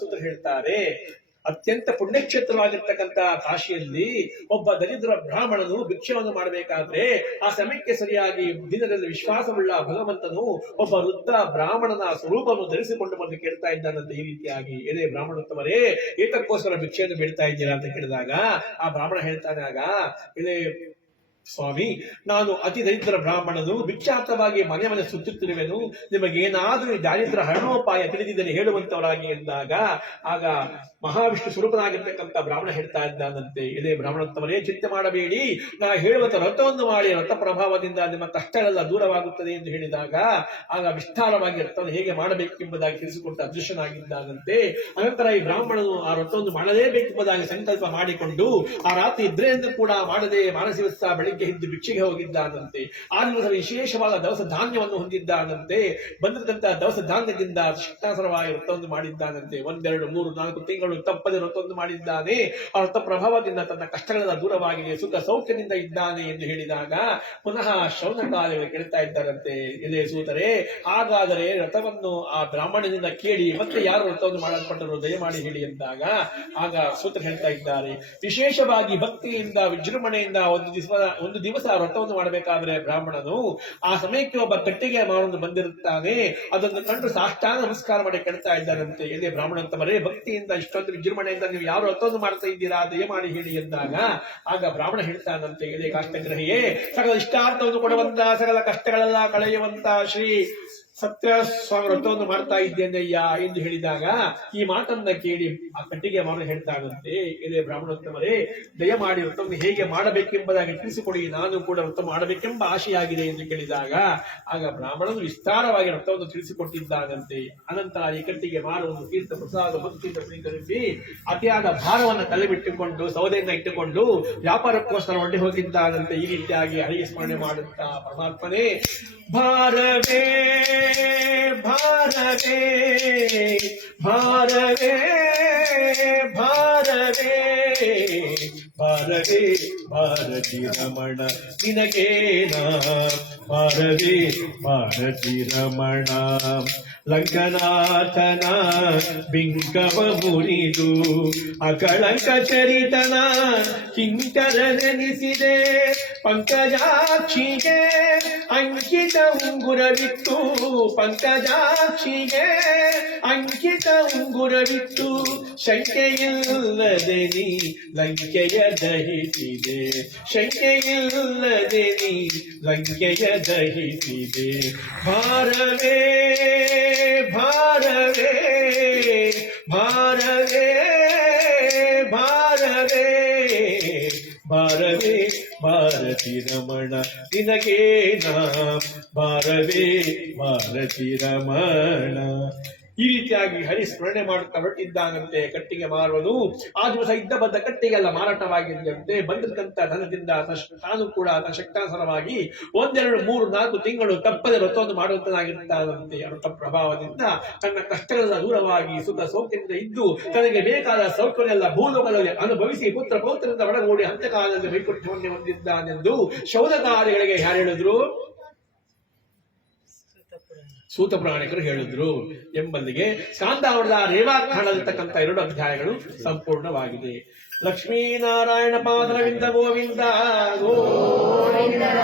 ಸೂತ್ರ ಹೇಳ್ತಾರೆ, ಅತ್ಯಂತ ಪುಣ್ಯಕ್ಷೇತ್ರವಾಗಿರ್ತಕ್ಕಂಥ ಕಾಶಿಯಲ್ಲಿ ಒಬ್ಬ ದರಿದ್ರ ಬ್ರಾಹ್ಮಣನು ಭಿಕ್ಷೆಯನ್ನು ಮಾಡಬೇಕಾದ್ರೆ ಆ ಸಮಯಕ್ಕೆ ಸರಿಯಾಗಿ ದಿನದಲ್ಲಿ ವಿಶ್ವಾಸವುಳ್ಳ ಭಗವಂತನು ಒಬ್ಬ ವೃದ್ಧ ಬ್ರಾಹ್ಮಣನ ಸ್ವರೂಪವನ್ನು ಧರಿಸಿಕೊಂಡು ಬಂದು ಕೇಳ್ತಾ ಇದ್ದಾನಂತೆ. ಈ ರೀತಿಯಾಗಿ ಎದೆ ಬ್ರಾಹ್ಮಣೋತ್ತಮರೇ, ಏತಕ್ಕೋಸ್ಕರ ಭಿಕ್ಷೆಯನ್ನು ಬೇಡ್ತಾ ಇದ್ದೀರಾ ಅಂತ ಕೇಳಿದಾಗ ಆ ಬ್ರಾಹ್ಮಣ ಹೇಳ್ತಾನೆ, ಆಗ ಎದೆ ಸ್ವಾಮಿ, ನಾನು ಅತಿ ದರಿದ್ರ ಬ್ರಾಹ್ಮಣನು, ಭಿಕ್ಷಾರ್ಥವಾಗಿ ಮನೆ ಮನೆ ಸುತ್ತುತ್ತಿರುವೆನು, ನಿಮಗೇನಾದರೂ ದಾರಿದ್ರ ಹರಣೋಪಾಯ ತಿಳಿದಿದ್ದರೆ ಹೇಳುವಂತವರಾಗಿ ಎಂದಾಗ ಆಗ ಮಹಾವಿಷ್ಣು ಸ್ವರೂಪನಾಗಿರ್ತಕ್ಕಂಥ ಬ್ರಾಹ್ಮಣ ಹೇಳ್ತಾ ಇದ್ದಾನಂತೆ, ಇದೇ ಬ್ರಾಹ್ಮಣೋತ್ತಮರೇ, ಚಿಂತೆ ಮಾಡಬೇಡಿ, ನಾ ಹೇಳುವಂತ ವ್ರತವನ್ನು ಮಾಡಿ ವ್ರತ ಪ್ರಭಾವದಿಂದ ನಿಮ್ಮ ಕಷ್ಟಗಳೆಲ್ಲ ದೂರವಾಗುತ್ತದೆ ಎಂದು ಹೇಳಿದಾಗ ಆಗ ವಿಸ್ತಾರವಾಗಿ ವ್ರತವನ್ನು ಹೇಗೆ ಮಾಡಬೇಕೆಂಬುದಾಗಿ ತಿಳಿಸಿಕೊಟ್ಟು ಅದೃಶ್ಯನಾಗಿದ್ದಾನಂತೆ. ಅನಂತರ ಈ ಬ್ರಾಹ್ಮಣನು ಆ ವ್ರತವನ್ನು ಮಾಡಲೇಬೇಕೆಂಬುದಾಗಿ ಸಂಕಲ್ಪ ಮಾಡಿಕೊಂಡು ಆ ರಾತ್ರಿ ಇದ್ರೆಂದು ಕೂಡ ಮಾಡದೆ ಮಾನಸಿಕ ಬೆಳಿಗ್ಗೆ ಹಿಂದೆ ಭಿಕ್ಷೆಗೆ ಹೋಗಿದ್ದಾನಂತೆ. ಆ ದಿವಸ ವಿಶೇಷವಾದ ದವಸ ಧಾನ್ಯವನ್ನು ಹೊಂದಿದ್ದಾನಂತೆ. ಬಂದಿರತಕ್ಕಂತಹ ದವಸ ಧಾನ್ಯದಿಂದ ಶಿಷ್ಟಾಸರವಾಗಿ ವ್ರತವನ್ನು ಮಾಡಿದ್ದಾನಂತೆ. 1, 2, 3, 4 ತಿಂಗಳು ತಪ್ಪದೆ ವ್ರತವನ್ನು ಮಾಡಿದ್ದಾನೆ. ಆ ವ್ರತ ಪ್ರಭಾವದಿಂದ ತನ್ನ ಕಷ್ಟಗಳೆಲ್ಲ ದೂರವಾಗಿದೆ, ಸುಖ ಸೌಖ್ಯದಿಂದ ಇದ್ದಾನೆ ಎಂದು ಹೇಳಿದಾಗ ಪುನಃ ಶೌನಕಾದಿಗಳು ಕೇಳ್ತಾ ಇದ್ದಾರಂತೆ, ಇದೇ ಸೂತರೆ, ಹಾಗಾದರೆ ವ್ರತವನ್ನು ಆ ಬ್ರಾಹ್ಮಣನಿಂದ ಕೇಳಿ ಮತ್ತೆ ಯಾರು ವ್ರತವನ್ನು ಮಾಡಲ್ಪಟ್ಟರು ದಯಮಾಡಿ ಹೇಳಿ ಎಂದಾಗ ಆಗ ಸೂತ್ರ ಹೇಳ್ತಾ ಇದ್ದಾರೆ, ವಿಶೇಷವಾಗಿ ಭಕ್ತಿಯಿಂದ ವಿಜೃಂಭಣೆಯಿಂದ ಒಂದು ದಿವಸ ವ್ರತವನ್ನು ಮಾಡಬೇಕಾದ್ರೆ ಬ್ರಾಹ್ಮಣನು ಆ ಸಮಯಕ್ಕೆ ಒಬ್ಬ ಕಟ್ಟಿಗೆ ಮಾವನು ಬಂದಿರುತ್ತಾನೆ. ಅದನ್ನು ಕಂಡು ಸಾಷ್ಟಾಂಗ ನಮಸ್ಕಾರ ಮಾಡಿ ಕೇಳ್ತಾ ಇದ್ದಾರಂತೆ, ಎಲ್ಲಿ ಬ್ರಾಹ್ಮಣಂತವರೇ, ಭಕ್ತಿಯಿಂದ ಇಷ್ಟೊಂದು ವಿಜೃಂಭಣೆಯಿಂದ ನೀವು ಯಾರು ವ್ರತವನ್ನು ಮಾಡ್ತಾ ಇದ್ದೀರಾ ದಯಮಾಡಿ ಹೇಳಿ ಎಂದಾಗ ಆಗ ಬ್ರಾಹ್ಮಣ ಹೇಳ್ತಾನಂತೆ, ಎಲ್ಲಿ ಕಾಷ್ಟಗ್ರಹಿಯೇ, ಸಕಲ ಇಷ್ಟಾರ್ಥವನ್ನು ಕೊಡುವಂತ, ಸಕಲ ಕಷ್ಟಗಳೆಲ್ಲ ಕಳೆಯುವಂತ ಶ್ರೀ ಸತ್ಯ ಸ್ವಾಮಿ ವ್ರತವನ್ನು ಮಾಡ್ತಾ ಇದ್ದೇನಯ್ಯ ಎಂದು ಹೇಳಿದಾಗ ಈ ಮಾತನ್ನ ಕೇಳಿ ಆ ಕಟ್ಟಿಗೆ ಮಾವನು ಹೇಳ್ತಾನಂತೆ, ಇದೇ ಬ್ರಾಹ್ಮಣೋತ್ತಮರೇ, ದಯಮಾಡಿ ವ್ರತವನ್ನು ಹೇಗೆ ಮಾಡಬೇಕೆಂಬುದಾಗಿ ತಿಳಿಸಿಕೊಡಿ, ನಾನು ಕೂಡ ವ್ರತ ಮಾಡಬೇಕೆಂಬ ಆಶೆಯಾಗಿದೆ ಎಂದು ಕೇಳಿದಾಗ ಆಗ ಬ್ರಾಹ್ಮಣನು ವಿಸ್ತಾರವಾಗಿ ವ್ರತವನ್ನು ತಿಳಿಸಿಕೊಟ್ಟಿದ್ದಾನಂತೆ. ಅನಂತರ ಈ ಕಟ್ಟಿಗೆ ಮಾರವನ್ನು ತೀರ್ಥ ಪ್ರಸಾದ ಭಕ್ತಿಯಿಂದ ಸ್ವೀಕರಿಸಿ ಅತಿಯಾದ ಭಾರವನ್ನು ತಲೆಬಿಟ್ಟುಕೊಂಡು ಸೌದೆಯನ್ನ ಇಟ್ಟುಕೊಂಡು ವ್ಯಾಪಾರಕ್ಕೋಸ್ಕರ ಹೊರಟು ಹೋಗಿದ್ದಾನಂತೆ. ಈ ರೀತಿಯಾಗಿ ಹರಿಯ ಸ್ಮರಣೆ ಮಾಡುತ್ತಾ ಪರಮಾತ್ಮನೇ, ಭಾರವೇ ಭಾರವೇ ಭಾರವೇ ಭಾರವೇ ಭಾರವೇ ಭಾರತಿ ರಮಣ ನಿನಗೇನ, ಭಾರವೇ ಭಾರತಿ ರಮಣ ಲಂಕನಾಥನ ಬಿಂಕವ ಮುರಿದು ಅಕಳಂಕ ಚರಿತನ ಕಿಂಕರ ನೆನೆಸಿದೆ, ಪಂಕಜಾಕ್ಷಿಗೆ ಅಂಕಿತ ಉಂಗುರವಿತ್ತು, ಪಂಕಜಾಕ್ಷಿಗೆ ಅಂಕಿತ ಉಂಗುರವಿತ್ತು, ಶಂಕೆಯಿಲ್ಲದೆ ನೀ ಲಂಕೆಯ ದಹಿಸಿದೆ, ಶಂಕೆಯಿಲ್ಲದೆ ನೀ ಲಂಕೆಯ ದಹಿಸಿದೆ, ಭಾರವೇ ಭಾರವೇ ಭಾರವೇ ಭಾರವೇ ಭಾರವೇ ಭಾರತಿ ರಮಣ ನಿನಗೇನ, ಭಾರವೇ ಭಾರತಿ ರಮಣ. ಈ ರೀತಿಯಾಗಿ ಹರಿಸ್ಮರಣೆ ಮಾಡುತ್ತಾ ಹೊರಟಿದ್ದಾನಂತೆ. ಕಟ್ಟಿಗೆ ಮಾರುವನು ಆ ದಿವಸ ಇದ್ದ ಬಂದ ಕಟ್ಟಿಗೆಲ್ಲ ಮಾರಾಟವಾಗಿದ್ದಂತೆ. ಬಂದಿದ್ದಂತ ಧನದಿಂದ ತಾನು ಕೂಡ ತನ್ನ ಶಕ್ತಾನುಸಾರವಾಗಿ 1, 2, 3, 4 ತಿಂಗಳು ತಪ್ಪದೆ ವ್ರತವನ್ನು ಮಾಡುವಂತನಾಗಿರುತ್ತಾನಂತೆ. ವ್ರತ ಪ್ರಭಾವದಿಂದ ತನ್ನ ಕಷ್ಟಗಳೆಲ್ಲ ದೂರವಾಗಿ ಸುಖ ಸೌಖ್ಯದಿಂದ ಇದ್ದು ತನಗೆ ಬೇಕಾದ ಸೌಖ್ಯವೆಲ್ಲ ಭೂಲೋಕದಲ್ಲಿ ಅನುಭವಿಸಿ ಪುತ್ರ ಪೌತ್ರರಿಂದ ಒಳಗೂಡಿ ಹಂತಕಾಲದಲ್ಲಿ ವೈಕುಂಠವನ್ನು ಹೊಂದಿದ್ದಾನೆಂದು ಶೌನಕಾದಿಗಳಿಗೆ ಯಾರು ಹೇಳಿದ್ರು? ಸೂತ ಪುರಾಣಿಕರು ಹೇಳಿದ್ರು ಎಂಬಲ್ಲಿಗೆ ಸ್ಕಾಂದಾವರದ ರೇವಾಖಾನದಲ್ಲಿರ್ತಕ್ಕಂಥ 2 ಅಧ್ಯಾಯಗಳು ಸಂಪೂರ್ಣವಾಗಿದೆ. ಲಕ್ಷ್ಮೀನಾರಾಯಣ ಪಾದರವಿಂದ ಗೋವಿಂದ ಗೋವಿಂದ.